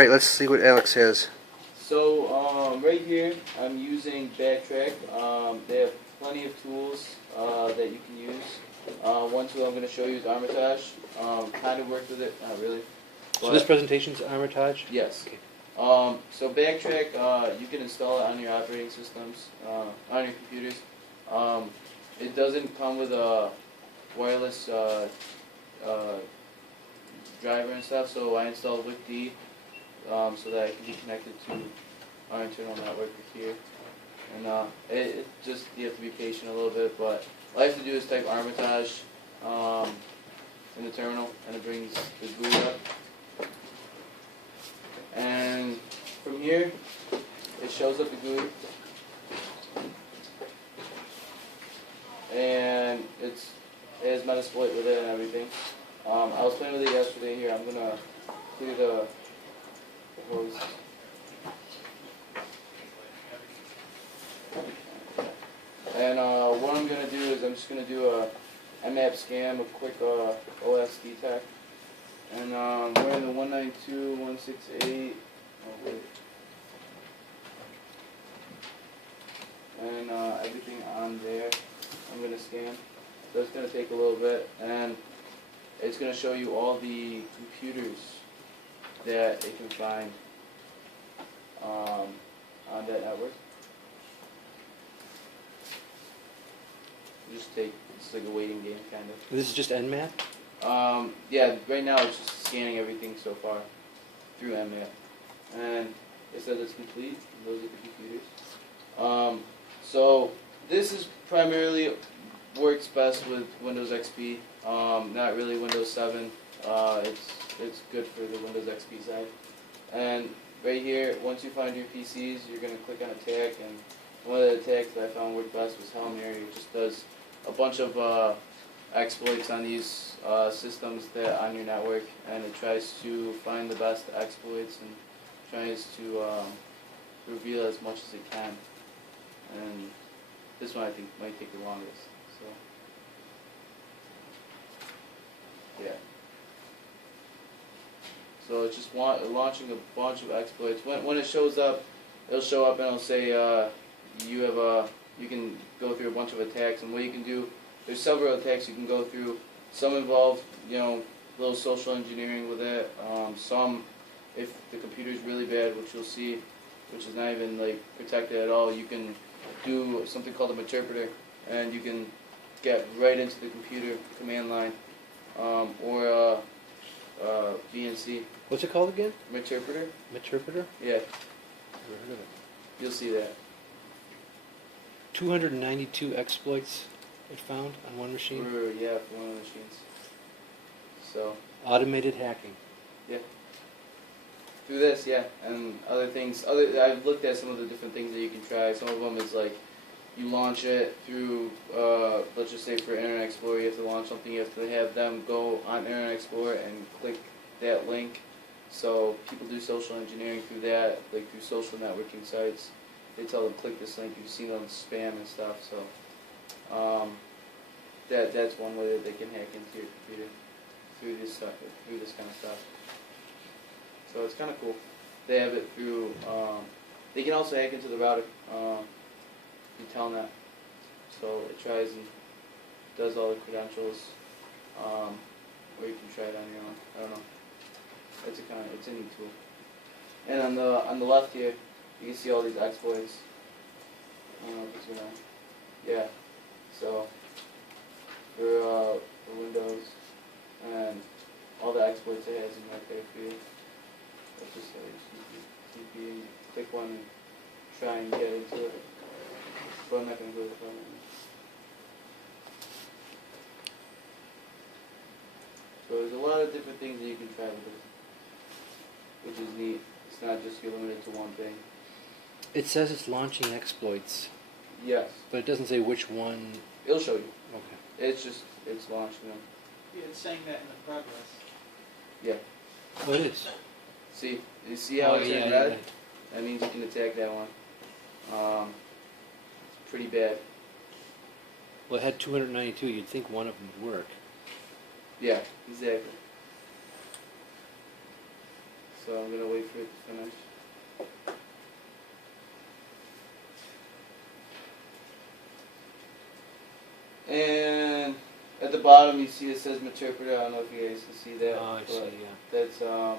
right, let's see what Alex has. So right here, I'm using Backtrack. They have plenty of tools that you can use. One tool I'm going to show you is Armitage. Kind of worked with it, not really. So this presentation's Armitage? Yes. Okay. So Backtrack, you can install it on your operating systems, on your computers. It doesn't come with a wireless driver and stuff, so I installed WIC-D so that I can be connected to our internal network here. And it just, you have to be patient a little bit, but all I have to do is type Armitage in the terminal, and it brings the GUI up. And from here, it shows up the GUI. And it has Metasploit with it and everything. I was playing with it yesterday here. I'm going to clear the hose. And what I'm going to do is I'm just going to do a mmap scan, a quick OS detect. And we're in the 192.168. Oh, wait. And everything on there, I'm going to scan. So it's going to take a little bit. And it's going to show you all the computers that it can find on that network. It's like a waiting game, kind of. This is just Nmap? Yeah, right now it's just scanning everything so far through Nmap. And it says it's complete. Those are the computers. So this is primarily works best with Windows XP. Not really Windows 7. It's good for the Windows XP side. And right here, once you find your PCs, you're going to click on attack. And one of the attacks that I found worked best was Hail Mary. It just does a bunch of exploits on these systems that on your network, and it tries to find the best exploits and tries to reveal as much as it can. And this one I think might take the longest. So yeah. So it's just launching a bunch of exploits. When it shows up, it'll show up and it'll say you can go through a bunch of attacks, and what you can do, there's several attacks you can go through. Some involve, a little social engineering with it. Some, if the computer's really bad, which you'll see, which is not even like protected at all, you can do something called a interpreter, and you can get right into the computer command line, or VNC. What's it called again? Interpreter. Interpreter? Yeah. Never heard of it. You'll see that. 292 exploits it found on one machine? For one of the machines. So. Automated hacking. Yeah. Through this, yeah, and other things. I've looked at some of the different things that you can try. Some of them is like, you launch it through, let's just say for Internet Explorer, you have to launch something, you have to have them go on Internet Explorer and click that link. So people do social engineering through that, like through social networking sites. They tell them click this link. You've seen on spam and stuff. So that's one way that they can hack into your computer through this kind of stuff. So it's kind of cool. They have it through. They can also hack into the router through Telnet. So it tries and does all the credentials, or you can try it on your own. I don't know. It's a neat tool. And on the left here, you can see all these exploits. I don't know if it's gonna. Yeah. So for Windows and all the exploits it has in right there for you. Let's just say TP, click one and try and get into it. But I'm not gonna go with that. So there's a lot of different things that you can try with it, which is neat. It's not just you're limited to one thing. It says it's launching exploits. Yes. But it doesn't say which one. It'll show you. Okay. It's launching them. Yeah, it's saying that in the progress. Yeah. Oh, it is. See? You see how it's in red? Yeah. That means you can attack that one. It's pretty bad. Well, it had 292. You'd think one of them would work. Yeah, exactly. so I'm gonna wait for it to finish. And at the bottom you see it says Meterpreter. I don't know if you guys can see that. Oh, I but see, yeah.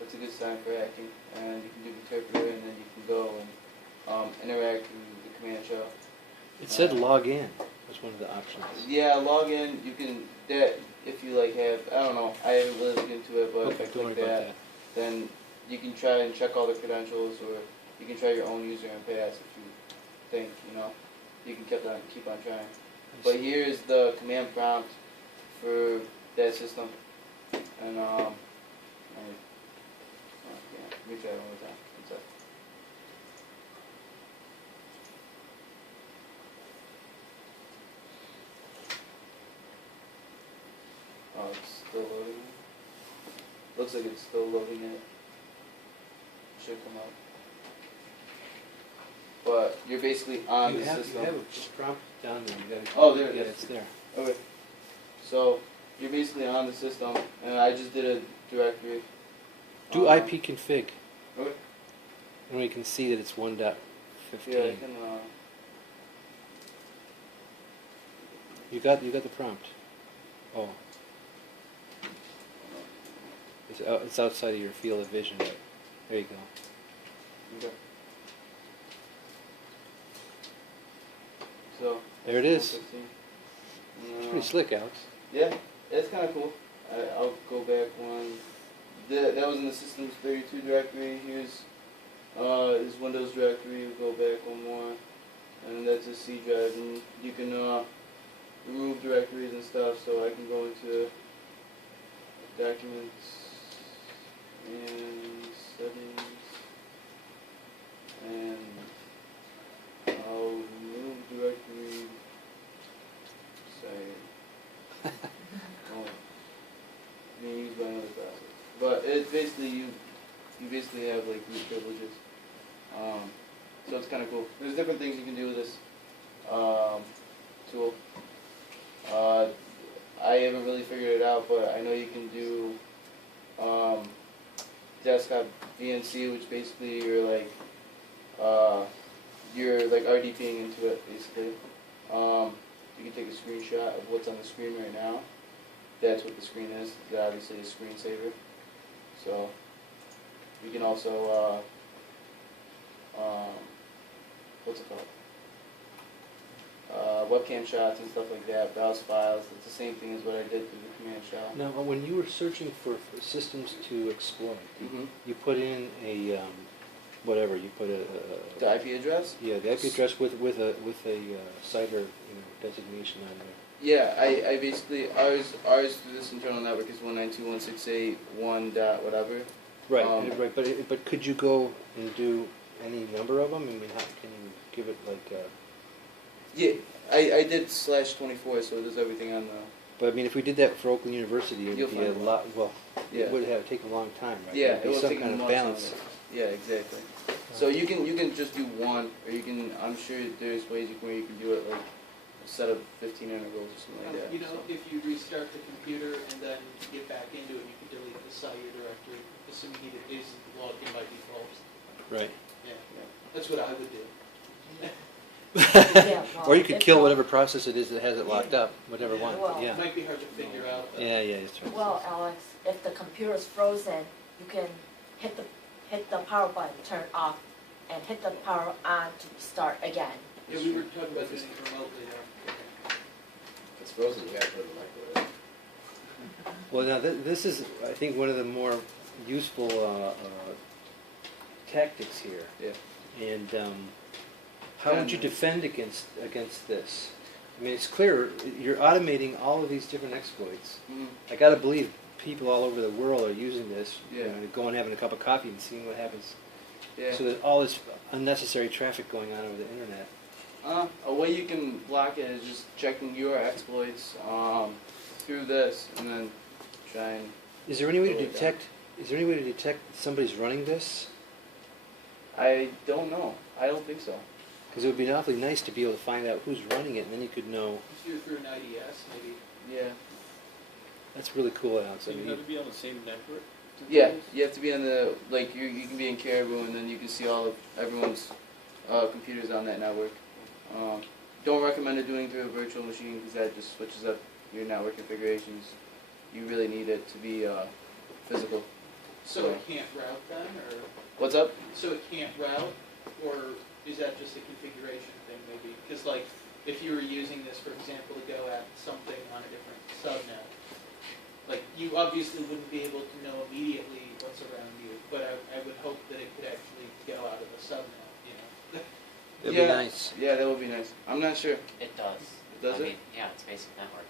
That's a good sign for hacking. And you can do Meterpreter, and then you can go and interact with the command shell. It said log in was one of the options. Yeah, log in. You can that if you like have. I don't know. I haven't really looked into it, but Okay, if I don't worry click about that, then you can try and check all the credentials, or you can try your own user and pass if you think you can keep on trying. I But see. here is the command prompt for that system, and yeah, let me try it one more time. One sec. Oh, it's still loading. Looks like it's still loading it. Should come up. But you're basically on You the have, system. you have a prompt down there. You gotta, Oh, there it yeah, is. it's there. Okay. So you're basically on the system, and I just did a directory. Do IP config. Okay. And we can see that it's 1.15. Yeah, I can. You got the prompt. Oh, it's outside of your field of vision. There you go. Okay. So. There it is. 115. It's pretty slick, Alex. Yeah, it's kind of cool. I'll go back one. That was in the Systems 32 directory. Here's his Windows directory. We'll go back one more, and that's a C drive. And you can remove directories and stuff. So I can go into Documents and Settings, and I'll remove directory. Say. Oh, being used by another browser. But it's basically you basically have like root privileges. So it's kind of cool. There's different things you can do with this tool. I haven't really figured it out, but I know you can do desktop VNC, which basically you're like RDPing into it basically. You can take a screenshot of what's on the screen right now. That's what the screen is. It's obviously a screensaver. So you can also what's it called? Webcam shots and stuff like that. Browse files. It's the same thing as what I did through the command shell. Now, when you were searching for systems to exploit, Mm-hmm. you put in a whatever. You put The IP address? yeah, the IP address with a CIDR designation on there. Yeah, I basically ours through this internal network is 192.168.1 dot whatever. Right, Um, right. But could you go and do any number of them? I mean, how can you give it like? Yeah, I did /24, so it does everything on the. But I mean, if we did that for Oakland University, it You'll would be a find lot. Well, Yeah. it would have taken a long time, right? Yeah, There'd it be will some take kind of months on balance. it. Yeah, exactly. So you can just do one, or you can. I'm sure there's ways where you can do it like a set of 15 intervals or something like that. You know, so. if you restart the computer and then get back into it, you can delete the cellular directory, assuming he isn't logged in by default. Right. Yeah, that's what I would do. Yeah, well, Or you could if kill not- whatever process it is that has it locked up, whatever Yeah. one. Well- It Yeah. might be hard to figure out. But Yeah, that's right. Well, Alex, if the computer is frozen, you can hit the power button, turn it off, and hit the power on to start again. Yeah, we were talking about doing it remotely there. If it's frozen, you gotta put it in the microwave. Well, now this is, I think, one of the more useful tactics here. Yeah. And how would you defend against this? I mean, it's clear you're automating all of these different exploits. Mhm. I got to believe people all over the world are using this. Yeah. You know, going and having a cup of coffee and seeing what happens. Yeah. So there's all this unnecessary traffic going on over the internet. A way you can block it is just checking your exploits through this, and then try and. Is there any way to Go like that. detect? Is there any way to detect somebody's running this? I don't know. I don't think so. Because it would be awfully nice to be able to find out who's running it, and then you could know. If you're through an IDS, maybe. Yeah. That's really cool, Alex. So I you mean, have to be on the same network? Yeah, you have to be on the, like, you can be in Caribou, and then you can see all of everyone's computers on that network. Don't recommend it doing through a virtual machine, because that just switches up your network configurations. You really need it to be physical. So it can't route then, or, What's up? so it can't route, or is that just a configuration thing maybe? Because like, if you were using this, for example, to go at something on a different subnet, like, you obviously wouldn't be able to know immediately what's around you, but I would hope that it could actually go out of the subnet, you know? That'd Yeah. be nice. Yeah, that would be nice. I'm not sure. It does. Does I it? mean, yeah, it's basic network.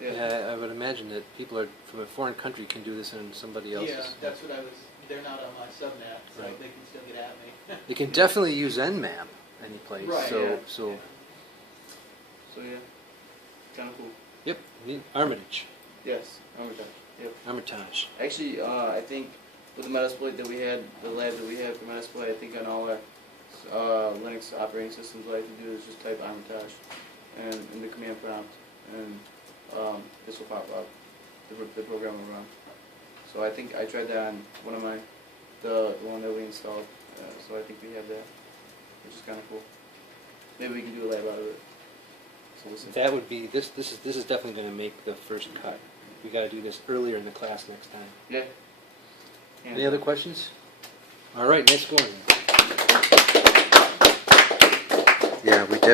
Yeah. Yeah, I would imagine that people are from a foreign country can do this in somebody else's. Yeah, that's what I was, they're not on my subnet, so Right. they can still get at me. They can definitely use Nmap any place. Right, so yeah. so So yeah, kind of cool. yep, Armitage, Yes, Armitage. Yep. Armitage. Actually, I think with the Metasploit that we had, the lab that we had for Metasploit, I think on all our Linux operating systems, what I can do is just type Armitage and in the command prompt, and this will pop up. The program will run. So I think I tried that on one of my, the one that we installed. So I think we have that, which is kind of cool. Maybe we can do a lab out of it. So we'll see. That would be this is definitely going to make the first cut. We got to do this earlier in the class next time. Yeah. Any other questions? All right, nice going. Yeah, we definitely